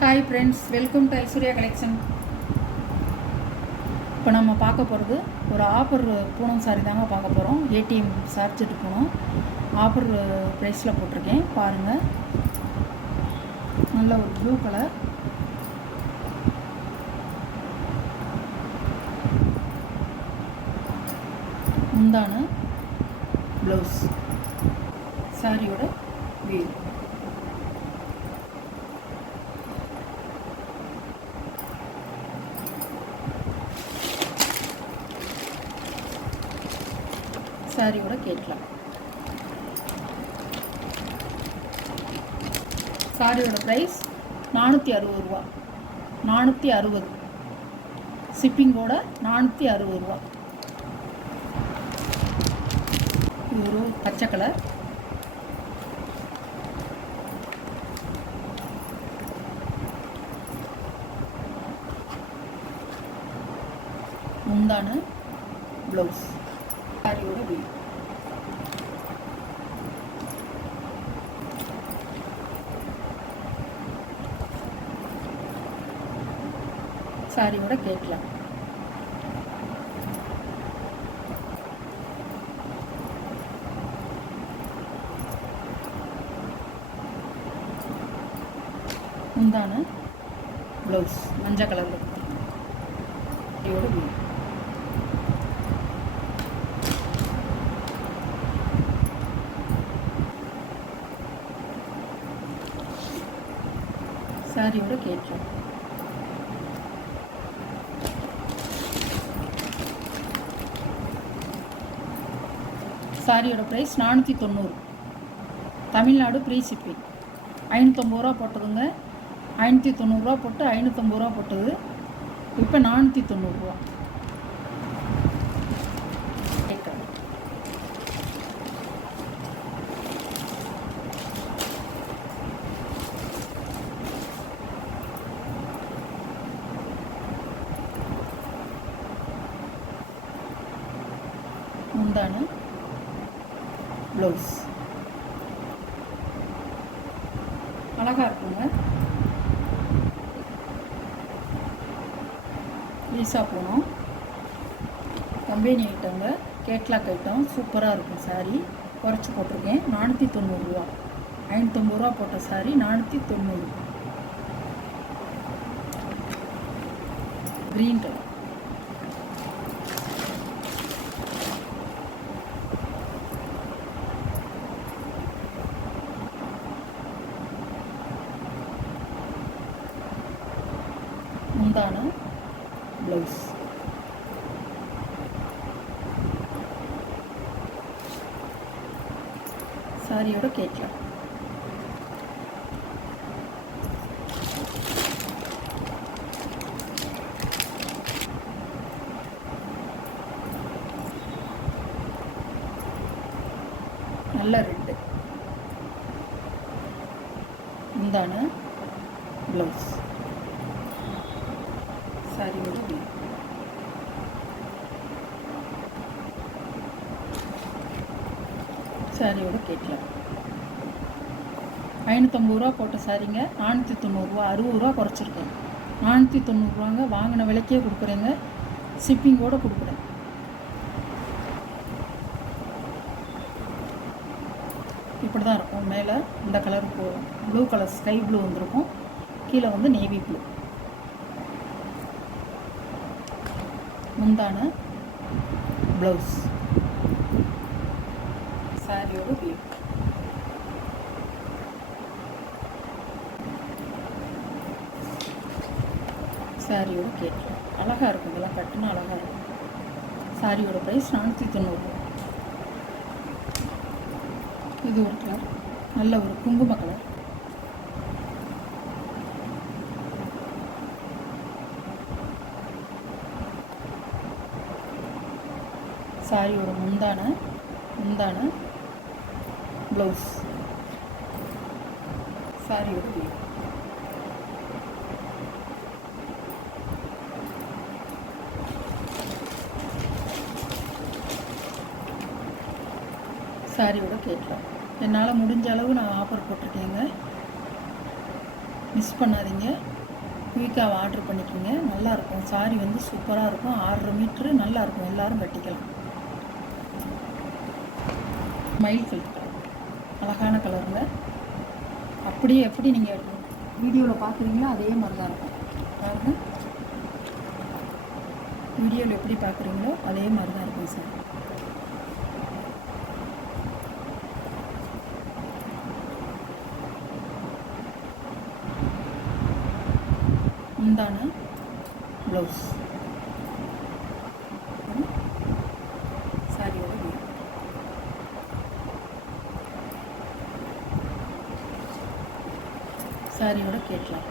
Hi friends, welcome to Aishwarya collection. இப்போ நம்ம பார்க்க போகிறது ஒரு ஆஃபர் பூனம் சாரி தாங்க பார்க்க போகிறோம். ஏடிஎம் சார்ஜெட்டு பூனம் ஆஃபர் ப்ரைஸில் போட்டிருக்கேன் பாருங்கள். நல்ல ஒரு ப்ளூ கலர், முந்தான ப்ளவுஸ், சாரியோட வியூ. சாரியோட கேட்கலாம். சாரியோட ப்ரைஸ் 460 ரூபா. 460 ஷிப்பிங்கோட 460 ரூபா. இது ஒரு பச்சை கலர், முந்தான ப்ளவுஸ், சாரியோட வியூ. சாரியோட கேட்கலாம். முந்தான ப்ளவுஸ் மஞ்சள் கலரில், சாரியோட வியூ. சாரியோட கேட்கலாம். சாரியோட ப்ரைஸ் 490. Tamil Nadu free shipping. 550 ரூபா போட்டதுங்க. 590 ரூபா போட்டு 550 ரூபா போட்டது. இப்போ 490 ரூபா. முந்தான ப்ளவுஸ் அழகாக இருக்குங்க. லீஸாக போனோம். கம்பெனி ஐட்டங்க, கேட்லாக் ஐட்டம் சூப்பராக இருக்கும். சாரி குறைச்சி போட்டிருக்கேன். 490 ரூபா. 550 ரூபா போட்ட சாரி 490. க்ரீன் கலர், முந்தான ப்ளவுஸ், சாரியோட கேட்கலாம். நல்ல ரெட்டு, முந்தான ப்ளவுஸ், சாரியோட வியூ. சாரியோட கேட்கலாம். 550 ரூபா போட்ட சாரிங்க 490 ரூபா. 60 ரூபா குறைச்சிருக்கேன். 490 ரூபாங்க. வாங்கின விலைக்கே கொடுக்குறேங்க. ஷிப்பிங்கோடு கொடுக்குறேன். இப்படி தான் இருக்கும். மேலே இந்த colour blue colour sky blue வந்துருக்கும். கீழே வந்து நேவி ப்ளூ. முந்தான ப்ளவுஸ், சாரியோட வியூ. சாரியோட கேட்கலாம். அழகாக இருக்கும். இதெல்லாம் கட்டுனா அழகாக இருக்கும். சாரியோட ப்ரைஸ் 490. இது ஒரு கலர், நல்ல ஒரு குங்கும கலர். சாரியோட முந்தான ப்ளவுஸ், சாரியோட வியூ. சாரியோட கேட்கலாம். என்னால் முடிஞ்ச அளவு நான் ஆஃபர் போட்டிருக்கேங்க. மிஸ் பண்ணாதீங்க, குயிக்காக ஆர்டர் பண்ணிக்கோங்க. நல்லாயிருக்கும் சாரி வந்து சூப்பராக இருக்கும். 6.5 மீட்ரு நல்லாயிருக்கும், எல்லோரும் கட்டிக்கலாம். மயில் கலர் அழகான கலரில் அப்படியே எப்படி நீங்கள் வீடியோவில் பார்க்குறீங்களோ அதே மாதிரி தான் இருக்கும். பாருங்க, வீடியோவில் எப்படி பார்க்குறீங்களோ அதே மாதிரி தான் இருக்கும் சார். முந்தான ப்ளவுஸ் சாரியோட வியூ. சாரியோட கேட்கலாம்.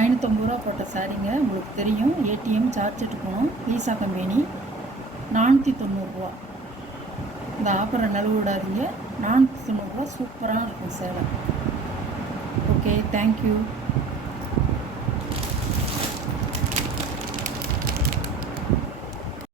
550 ரூபா போட்ட சாரீங்க, உங்களுக்கு தெரியும். ஏடிஎம் சார்ஜெட்டு போனோம், லீசா கம்பெனி. 490 ரூபா. இந்த ஆஃபரை நழுவ விடாதீங்க. 490 ரூபா சூப்பராக இருக்கும் சேலை. Okay, thank you.